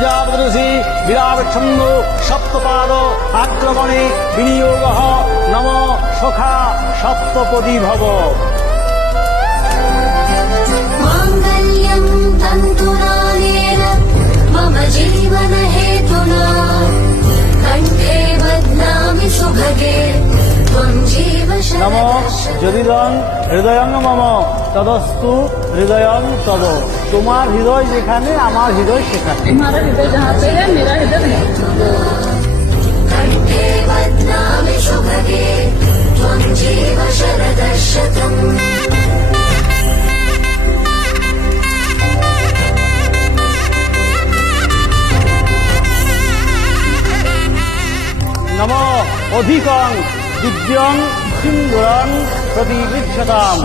প্রজাপতি বিরাট ছন্দ সপ্তপাদ আক্রমণে বিনিয়োগ নম সখা সপ্তপদী ভব। যদি লং হৃদয়ং মম তদস্তু হৃদয়ং তদ। তোমার হৃদয় যেখানে আমার হৃদয় সেখানে। নম অধিকং দিব্যং சிங்குரான் பிரதி விக்ஷதாம்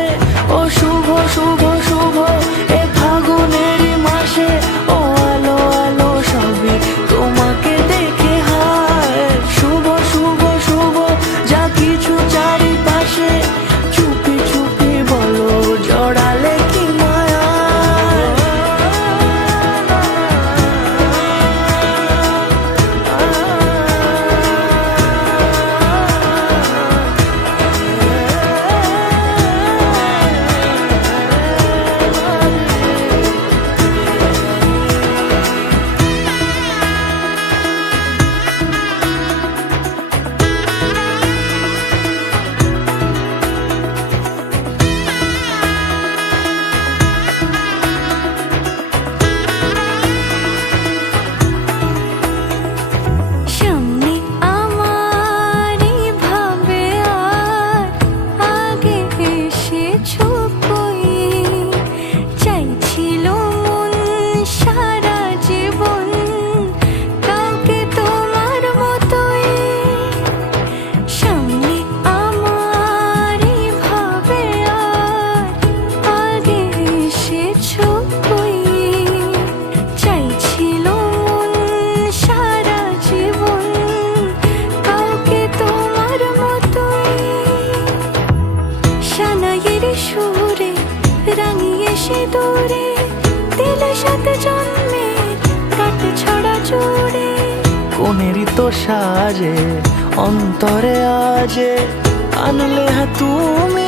두고 সে দূরে সাথে জন্মে কাট অন্তরে আজে আনলে হা তুমি